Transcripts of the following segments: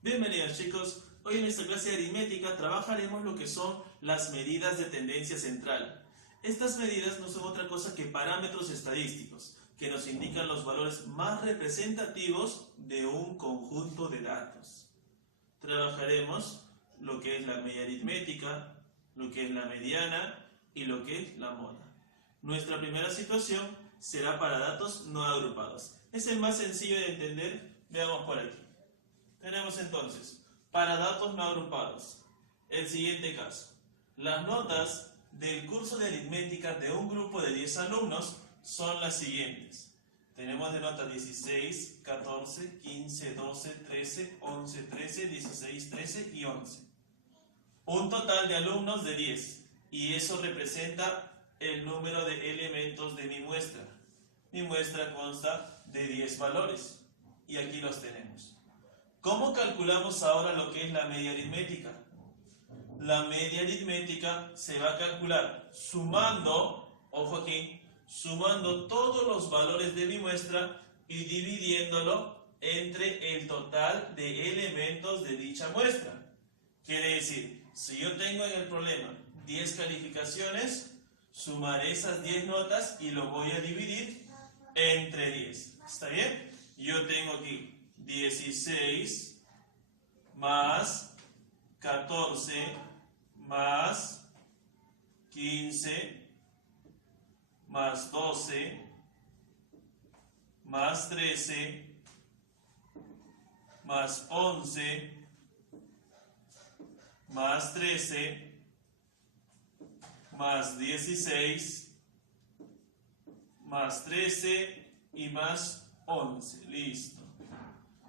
Bienvenidos chicos, hoy en nuestra clase de aritmética trabajaremos lo que son las medidas de tendencia central. Estas medidas no son otra cosa que parámetros estadísticos que nos indican los valores más representativos de un conjunto de datos. Trabajaremos lo que es la media aritmética, lo que es la mediana y lo que es la mona. Nuestra primera situación será para datos no agrupados. Es el más sencillo de entender, veamos por aquí. Tenemos entonces, para datos no agrupados, el siguiente caso. Las notas del curso de aritmética de un grupo de 10 alumnos son las siguientes. Tenemos de nota 16, 14, 15, 12, 13, 11, 13, 16, 13 y 11. Un total de alumnos de 10 y eso representa el número de elementos de mi muestra. Mi muestra consta de 10 valores y aquí los tenemos. ¿Cómo calculamos ahora lo que es la media aritmética? La media aritmética se va a calcular sumando, ojo aquí, sumando todos los valores de mi muestra y dividiéndolo entre el total de elementos de dicha muestra. Quiere decir, si yo tengo en el problema 10 calificaciones, sumaré esas 10 notas y lo voy a dividir entre 10. ¿Está bien? Yo tengo aquí 16 más 14 más 15 más 12 más 13 más 11 más 13 más 16 más 13 y más 11. Listo.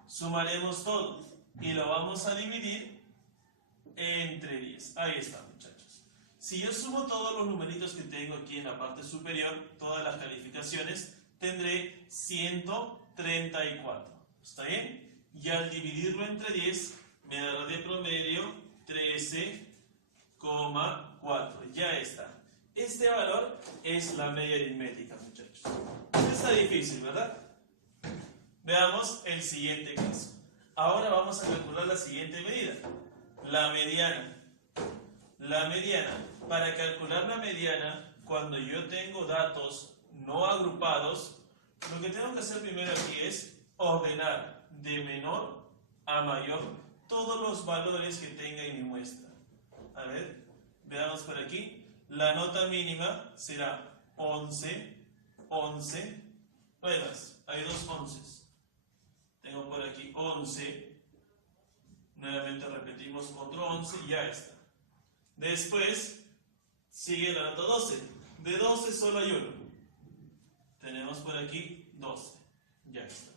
Sumaremos todo y lo vamos a dividir entre 10. Ahí está, muchachos. Si yo sumo todos los numeritos que tengo aquí en la parte superior, todas las calificaciones, tendré 134. ¿Está bien? Y al dividirlo entre 10, me dará de promedio 13,4. Ya está. Este valor es la media aritmética, muchachos. No está difícil, ¿verdad? Veamos el siguiente caso. Ahora vamos a calcular la siguiente medida, la mediana. La mediana. Para calcular la mediana, cuando yo tengo datos no agrupados, lo que tengo que hacer primero aquí es ordenar de menor a mayor todos los valores que tenga en mi muestra. A ver, veamos por aquí. La nota mínima será 11, 11, no hay más, hay dos 11. Tengo por aquí 11, nuevamente repetimos otro 11 y ya está. Después sigue la nota 12, de 12 solo hay uno. Tenemos por aquí 12, ya está.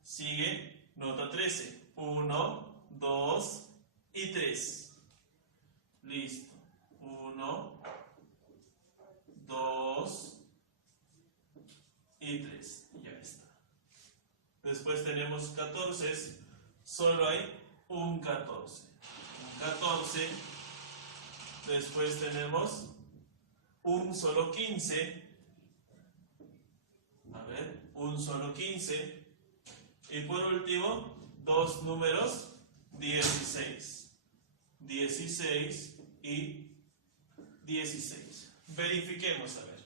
Sigue nota 13, 1, 2 y 3. Listo, 1, 2 y 3, ya está. Después tenemos 14, solo hay un 14. Un 14. Después tenemos un solo 15. A ver, un solo 15. Y por último, dos números 16. 16 y 16. Verifiquemos, a ver.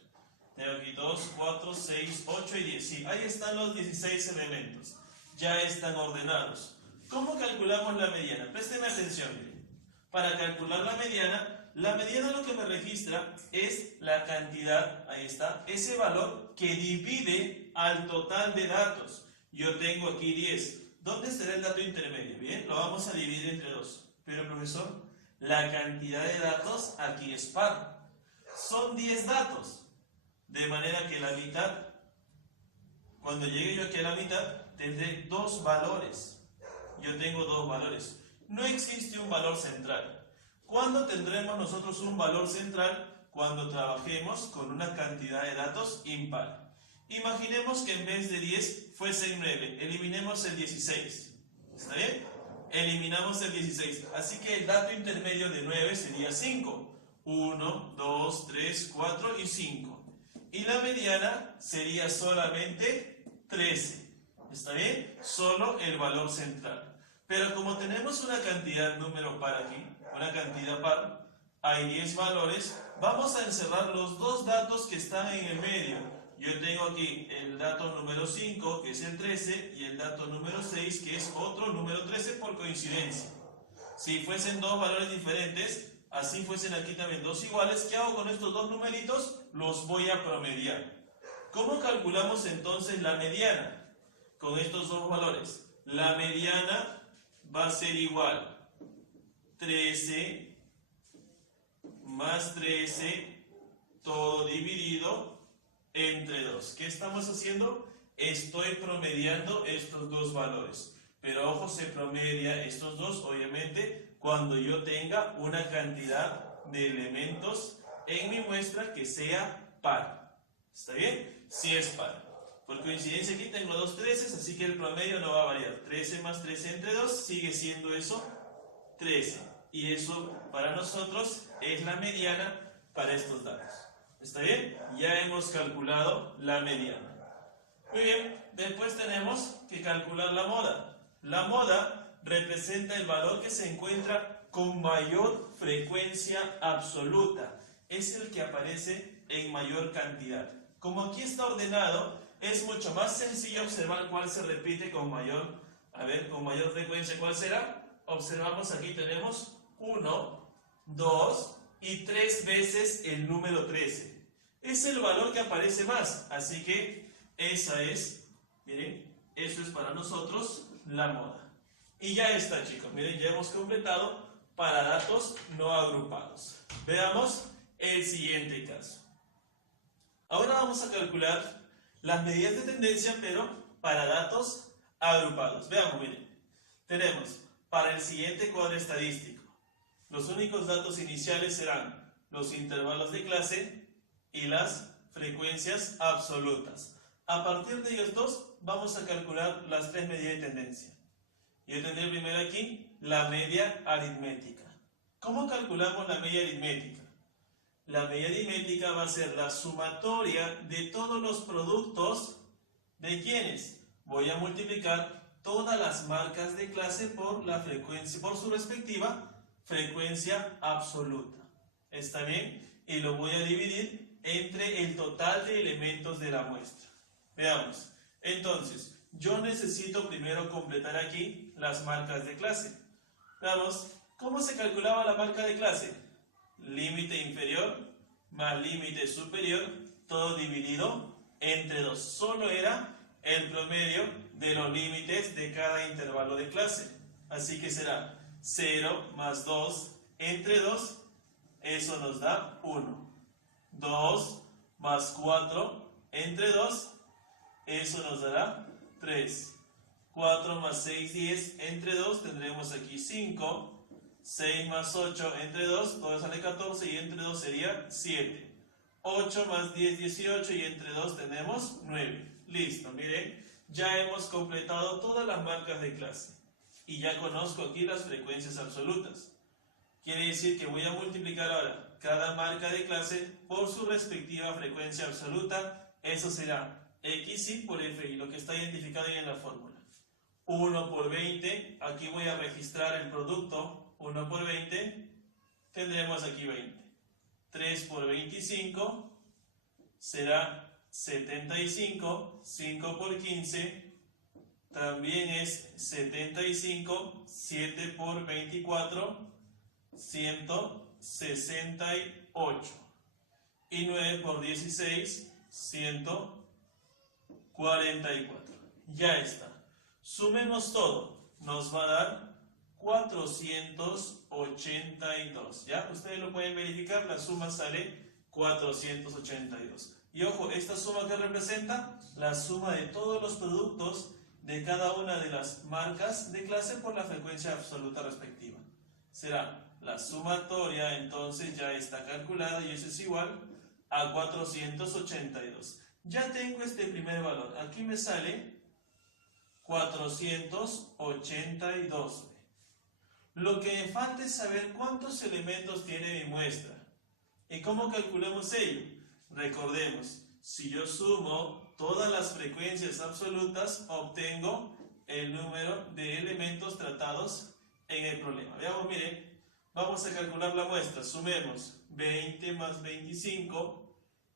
Tengo aquí 2, 4, 6, 8 y 10. Sí, ahí están los 16 elementos. Ya están ordenados. ¿Cómo calculamos la mediana? Presten atención, miren. Para calcular la mediana lo que me registra es la cantidad, ahí está, ese valor que divide al total de datos. Yo tengo aquí 10. ¿Dónde estará el dato intermedio? Bien, lo vamos a dividir entre 2. Pero, profesor, la cantidad de datos aquí es par. Son 10 datos. De manera que la mitad, cuando llegue yo aquí a la mitad, tendré dos valores. Yo tengo dos valores. No existe un valor central. ¿Cuándo tendremos nosotros un valor central? Cuando trabajemos con una cantidad de datos impar. Imaginemos que en vez de 10 fuesen 9. Eliminemos el 16. ¿Está bien? Eliminamos el 16. Así que el dato intermedio de 9 sería 5. 1, 2, 3, 4 y 5. Y la mediana sería solamente 13. ¿Está bien? Solo el valor central. Pero como tenemos una cantidad número par aquí, una cantidad par, hay 10 valores, vamos a encerrar los dos datos que están en el medio. Yo tengo aquí el dato número 5, que es el 13, y el dato número 6, que es otro número 13 por coincidencia. Si fuesen dos valores diferentes, así fuesen aquí también dos iguales, ¿qué hago con estos dos numeritos? Los voy a promediar. ¿Cómo calculamos entonces la mediana? Con estos dos valores. La mediana va a ser igual 13 más 13, todo dividido entre 2. ¿Qué estamos haciendo? Estoy promediando estos dos valores. Pero ojo, se promedia estos dos, obviamente, cuando yo tenga una cantidad de elementos en mi muestra que sea par. ¿Está bien? Si es par. Por coincidencia aquí tengo dos 13, así que el promedio no va a variar. 13 más 13 entre 2 sigue siendo eso, 13. Y eso para nosotros es la mediana para estos datos. ¿Está bien? Ya hemos calculado la mediana. Muy bien, después tenemos que calcular la moda. La moda representa el valor que se encuentra con mayor frecuencia absoluta. Es el que aparece en mayor cantidad. Como aquí está ordenado, es mucho más sencillo observar cuál se repite con mayor, con mayor frecuencia. ¿Cuál será? Observamos aquí tenemos 1, 2 y 3 veces el número 13. Es el valor que aparece más, así que esa es, miren, eso es para nosotros la moda. Y ya está, chicos, miren, ya hemos completado para datos no agrupados. Veamos el siguiente caso. Ahora vamos a calcular las medidas de tendencia, pero para datos agrupados. Veamos, miren, tenemos para el siguiente cuadro estadístico, los únicos datos iniciales serán los intervalos de clase y las frecuencias absolutas. A partir de ellos dos, vamos a calcular las tres medidas de tendencia. Yo tendré primero aquí la media aritmética. ¿Cómo calculamos la media aritmética? La media aritmética va a ser la sumatoria de todos los productos de quienes voy a multiplicar todas las marcas de clase por la frecuencia, por su respectiva frecuencia absoluta. ¿Está bien? Y lo voy a dividir entre el total de elementos de la muestra. Veamos. Entonces, yo necesito primero completar aquí las marcas de clase. Veamos, ¿cómo se calculaba la marca de clase? Límite inferior más límite superior, todo dividido entre 2. Solo era el promedio de los límites de cada intervalo de clase. Así que será 0 más 2 entre 2, eso nos da 1. 2 más 4 entre 2, eso nos dará 3. 4 más 6, 10 entre 2, tendremos aquí 5. 6 más 8 entre 2, todo sale 14 y entre 2 sería 7. 8 más 10, 18 y entre 2 tenemos 9. Listo, miren, ya hemos completado todas las marcas de clase. Y ya conozco aquí las frecuencias absolutas. Quiere decir que voy a multiplicar ahora cada marca de clase por su respectiva frecuencia absoluta. Eso será XI por FI, lo que está identificado ahí en la fórmula. 1 por 20, aquí voy a registrar el producto, 1 por 20, tendremos aquí 20. 3 por 25 será 75, 5 por 15 también es 75, 7 por 24, 168. Y 9 por 16, 144. Ya está. Sumemos todo. Nos va a dar 482. ¿Ya? Ustedes lo pueden verificar. La suma sale 482. Y ojo, esta suma que representa la suma de todos los productos de cada una de las marcas de clase por la frecuencia absoluta respectiva. Será la sumatoria, entonces ya está calculada y eso es igual a 482. Ya tengo este primer valor. Aquí me sale 482. Lo que me falta es saber cuántos elementos tiene mi muestra. ¿Y cómo calculamos ello? Recordemos, si yo sumo todas las frecuencias absolutas, obtengo el número de elementos tratados en el problema. Veamos, miren, vamos a calcular la muestra. Sumemos 20 más 25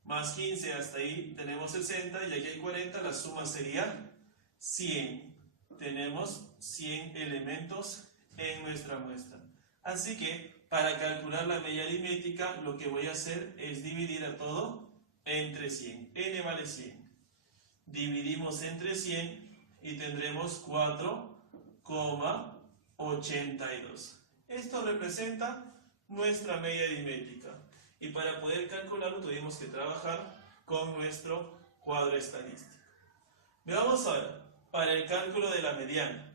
más 15, hasta ahí tenemos 60 y aquí hay 40, la suma sería 100. Tenemos 100 elementos en nuestra muestra. Así que para calcular la media aritmética lo que voy a hacer es dividir a todo entre 100. N vale 100. Dividimos entre 100 y tendremos 4,82. Esto representa nuestra media aritmética. Y para poder calcularlo tuvimos que trabajar con nuestro cuadro estadístico. Veamos ahora, para el cálculo de la mediana.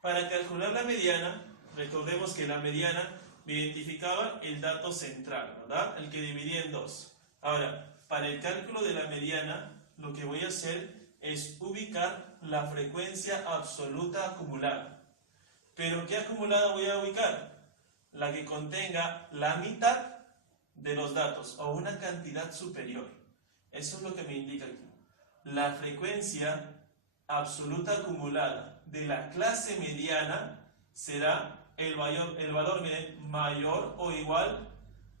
Para calcular la mediana, recordemos que la mediana me identificaba el dato central, ¿verdad? El que dividía en 2. Ahora, para el cálculo de la mediana, lo que voy a hacer es ubicar la frecuencia absoluta acumulada. ¿Pero qué acumulada voy a ubicar? La que contenga la mitad de los datos o una cantidad superior. Eso es lo que me indica aquí. La frecuencia absoluta acumulada de la clase mediana será el valor miren, mayor o igual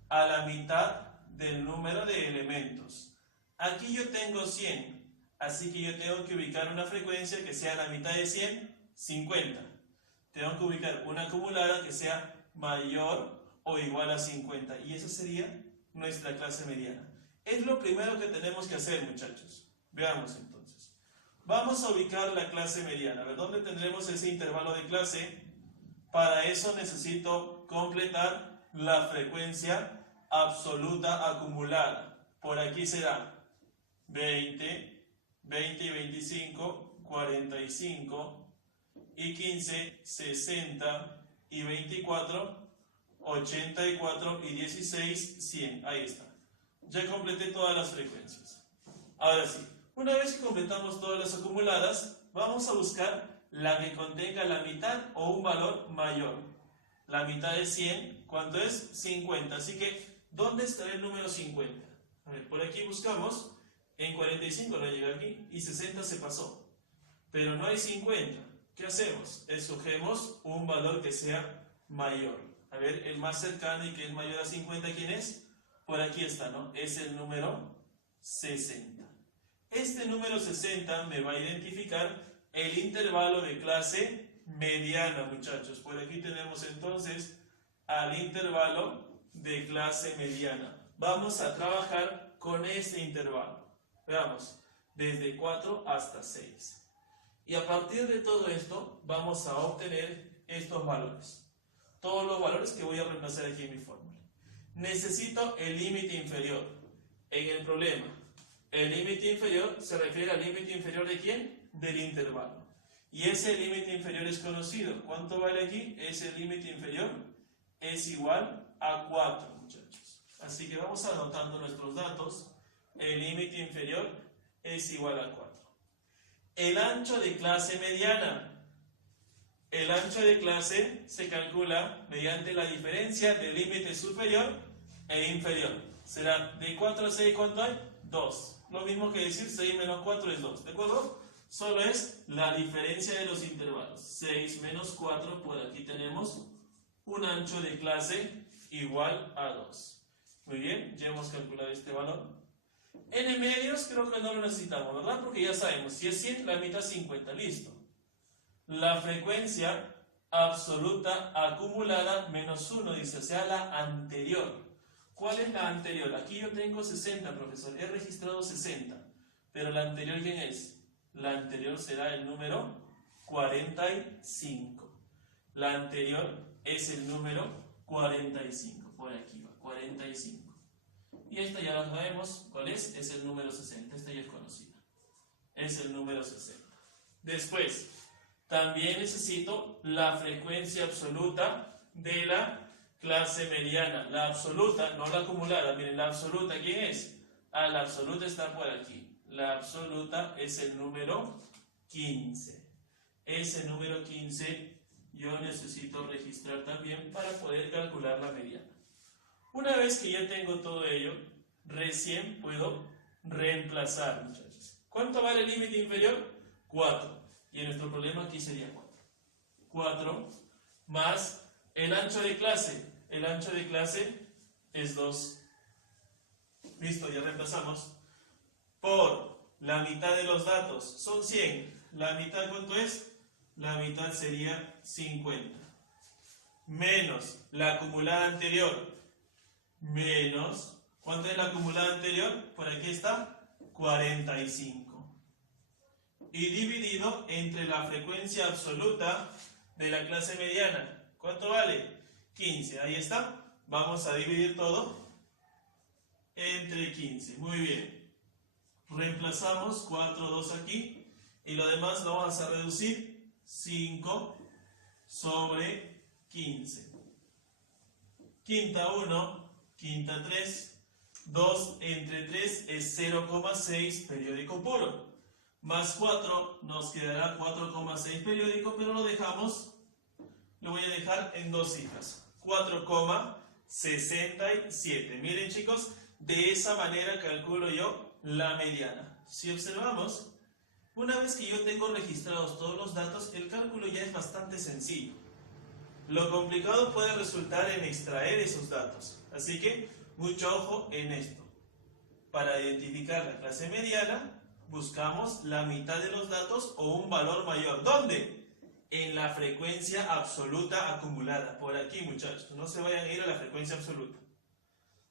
a la mitad del número de elementos. Aquí yo tengo 100, así que yo tengo que ubicar una frecuencia que sea la mitad de 100, 50. Tengo que ubicar una acumulada que sea mayor o igual a 50, y esa sería nuestra clase mediana. Es lo primero que tenemos que hacer, muchachos. Veamos entonces. Vamos a ubicar la clase mediana. A ver, ¿dónde tendremos ese intervalo de clase? Para eso necesito completar la frecuencia absoluta acumulada. Por aquí será 20, 20 y 25, 45, y 15, 60, y 24, 84 y 16, 100. Ahí está. Ya completé todas las frecuencias. Ahora sí, una vez que completamos todas las acumuladas, vamos a buscar la que contenga la mitad o un valor mayor. La mitad de 100, ¿cuánto es? 50. Así que, ¿dónde estará el número 50? A ver, por aquí buscamos. En 45 no llega aquí y 60 se pasó. Pero no hay 50. ¿Qué hacemos? Escogemos un valor que sea mayor. A ver, el más cercano y que es mayor a 50, ¿quién es? Por aquí está, ¿no? Es el número 60. Este número 60 me va a identificar el intervalo de clase mediana, muchachos. Por aquí tenemos entonces al intervalo de clase mediana. Vamos a trabajar con este intervalo. Veamos, desde 4 hasta 6. Y a partir de todo esto, vamos a obtener estos valores. Todos los valores que voy a reemplazar aquí en mi fórmula. Necesito el límite inferior. En el problema, el límite inferior se refiere al límite inferior ¿de quién? Del intervalo. Y ese límite inferior es conocido. ¿Cuánto vale aquí? Ese límite inferior es igual a 4, muchachos. Así que vamos anotando nuestros datos. El límite inferior es igual a 4. El ancho de clase mediana. El ancho de clase se calcula mediante la diferencia del límite superior e inferior. Será de 4 a 6, ¿cuánto hay? 2. Lo mismo que decir 6 menos 4 es 2. ¿De acuerdo? Solo es la diferencia de los intervalos. 6 menos 4, por aquí tenemos un ancho de clase igual a 2. Muy bien, ya hemos calculado este valor. N medios creo que no lo necesitamos, ¿verdad? Porque ya sabemos, si es 100, la mitad 50, listo. La frecuencia absoluta acumulada menos 1, dice, o sea, la anterior. ¿Cuál es la anterior? Aquí yo tengo 60, profesor, he registrado 60, pero la anterior, ¿quién es? La anterior será el número 45. La anterior es el número 45, por aquí va, 45. Y esta ya la sabemos, ¿cuál es? Es el número 60, esta ya es conocida. Es el número 60. Después, también necesito la frecuencia absoluta de la clase mediana. La absoluta, no la acumulada. Miren, la absoluta, ¿quién es? Ah, la absoluta está por aquí. La absoluta es el número 15. Ese número 15 yo necesito registrar también para poder calcular la mediana. Una vez que ya tengo todo ello, recién puedo reemplazar, muchachos. ¿Cuánto vale el límite inferior? 4. Y en nuestro problema aquí sería 4. 4 más el ancho de clase. El ancho de clase es 2. Listo, ya reemplazamos. Por la mitad de los datos son 100. ¿La mitad cuánto es? La mitad sería 50. Menos la acumulada anterior. Menos, ¿cuánto es la acumulada anterior? Por aquí está, 45. Y dividido entre la frecuencia absoluta de la clase mediana. ¿Cuánto vale? 15. Ahí está. Vamos a dividir todo entre 15. Muy bien. Reemplazamos 4, 2 aquí. Y lo demás lo vamos a reducir 5 sobre 15. Quinta 1, quinta 3. 2 entre 3 es 0,6 periódico puro. Más 4 nos quedará 4,6 periódico, pero lo voy a dejar en dos cifras. 4,67. Miren chicos, de esa manera calculo yo la mediana. Si observamos, una vez que yo tengo registrados todos los datos, el cálculo ya es bastante sencillo. Lo complicado puede resultar en extraer esos datos. Así que, mucho ojo en esto. Para identificar la clase mediana, buscamos la mitad de los datos o un valor mayor. ¿Dónde? En la frecuencia absoluta acumulada. Por aquí, muchachos. No se vayan a ir a la frecuencia absoluta.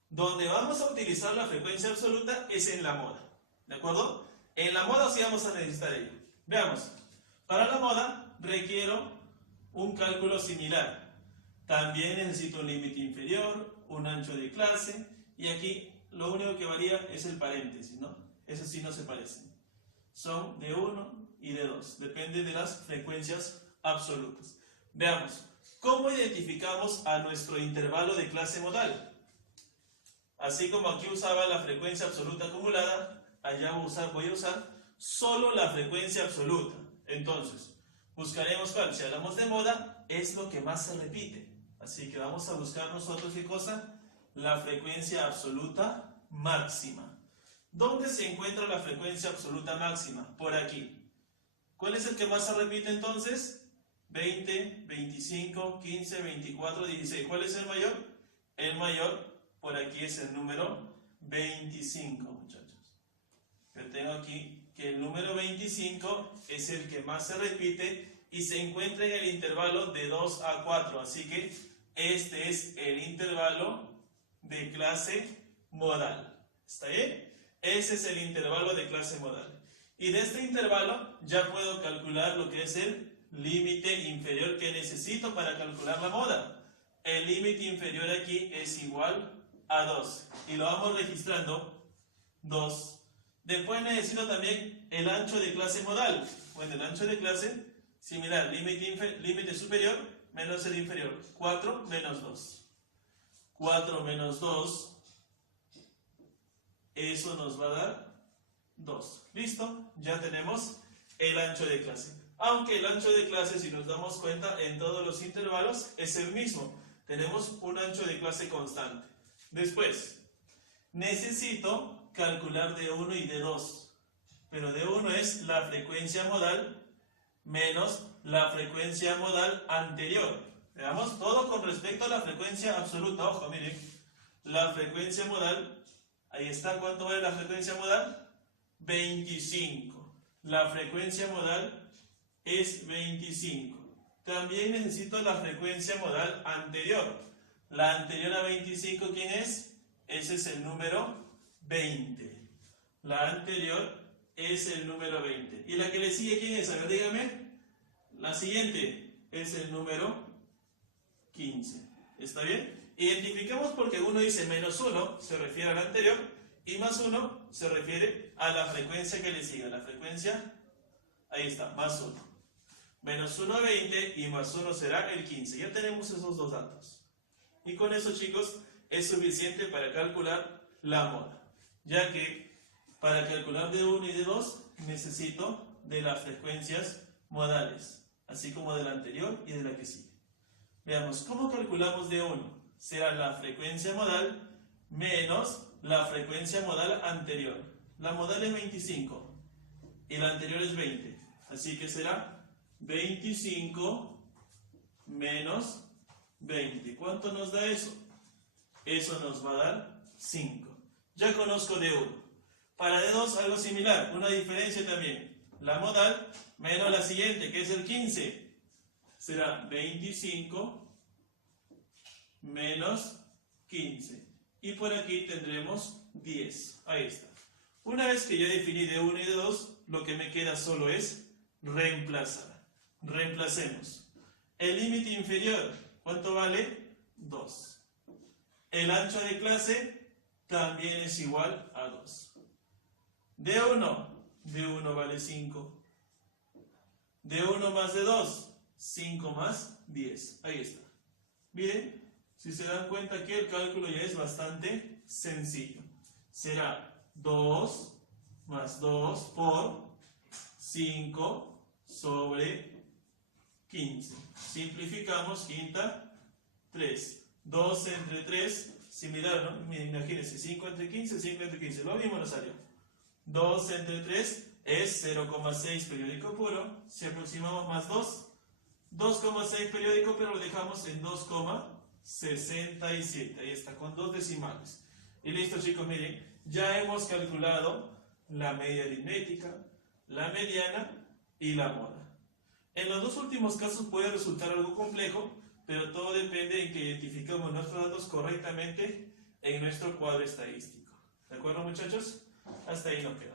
Donde vamos a utilizar la frecuencia absoluta es en la moda. ¿De acuerdo? En la moda sí vamos a necesitar ello. Veamos. Para la moda requiero un cálculo similar. También necesito un límite inferior, un ancho de clase, y aquí lo único que varía es el paréntesis, ¿no? Esos sí no se parecen. Son de 1 y de 2. Depende de las frecuencias absolutas. Veamos. ¿Cómo identificamos a nuestro intervalo de clase modal? Así como aquí usaba la frecuencia absoluta acumulada, allá voy a usar solo la frecuencia absoluta. Entonces, buscaremos cuál. Si hablamos de moda, es lo que más se repite. Así que vamos a buscar nosotros, ¿qué cosa? La frecuencia absoluta máxima. ¿Dónde se encuentra la frecuencia absoluta máxima? Por aquí. ¿Cuál es el que más se repite entonces? 20, 25, 15, 24, 16. ¿Cuál es el mayor? El mayor, por aquí es el número 25, muchachos. Yo tengo aquí que el número 25 es el que más se repite y se encuentra en el intervalo de 2 a 4. Así que este es el intervalo de clase modal. ¿Está bien? Ese es el intervalo de clase modal. Y de este intervalo ya puedo calcular lo que es el límite inferior que necesito para calcular la moda. El límite inferior aquí es igual a 2. Y lo vamos registrando 2. Después necesito también el ancho de clase modal. Bueno, el ancho de clase, similar, límite superior menos el inferior. 4 menos 2. 4 menos 2. Eso nos va a dar 2. ¿Listo? Ya tenemos el ancho de clase. Aunque el ancho de clase, si nos damos cuenta, en todos los intervalos es el mismo. Tenemos un ancho de clase constante. Después, necesito calcular de 1 y de 2. Pero de 1 es la frecuencia modal menos la frecuencia modal anterior. Veamos todo con respecto a la frecuencia absoluta. Ojo, miren. La frecuencia modal. Ahí está, ¿cuánto vale la frecuencia modal? 25. La frecuencia modal es 25. También necesito la frecuencia modal anterior. La anterior a 25, ¿quién es? Ese es el número 20. La anterior es el número 20. ¿Y la que le sigue quién es? A ver, dígame. La siguiente es el número 15. ¿Está bien? Identifiquemos porque uno dice menos 1, se refiere al anterior, y más 1 se refiere a la frecuencia que le sigue. La frecuencia, ahí está, más 1. Menos 1, 20, y más 1 será el 15. Ya tenemos esos dos datos. Y con eso, chicos, es suficiente para calcular la moda. Ya que para calcular de 1 y de 2 necesito de las frecuencias modales, así como de la anterior y de la que sigue. Veamos, ¿cómo calculamos de 1? Será la frecuencia modal menos la frecuencia modal anterior. La modal es 25 y la anterior es 20. Así que será 25 menos 20. ¿Cuánto nos da eso? Eso nos va a dar 5. Ya conozco D1. Para D2 algo similar, una diferencia también. La modal menos la siguiente, que es el 15. Será 25 menos 15. Y por aquí tendremos 10. Ahí está. Una vez que ya definí D1 y D2, lo que me queda solo es reemplazar. Reemplacemos. El límite inferior, ¿cuánto vale? 2. El ancho de clase también es igual a 2. D1 vale 5. D1 más D2, 5 más 10. Ahí está. Miren, si se dan cuenta aquí el cálculo ya es bastante sencillo. Será 2 más 2 por 5 sobre 15. Simplificamos, quinta, 3. 2 entre 3, similar, ¿no? Imagínense, 5 entre 15, 5 entre 15. Lo mismo nos salió. 2 entre 3 es 0,6 periódico puro. Si aproximamos más 2, 2,6 periódico, pero lo dejamos en 2,67. Ahí está, con 2 decimales. Y listo, chicos, miren, ya hemos calculado la media aritmética, la mediana y la moda. En los dos últimos casos puede resultar algo complejo, pero todo depende en que identifiquemos nuestros datos correctamente en nuestro cuadro estadístico. ¿De acuerdo, muchachos? Hasta ahí nos quedamos.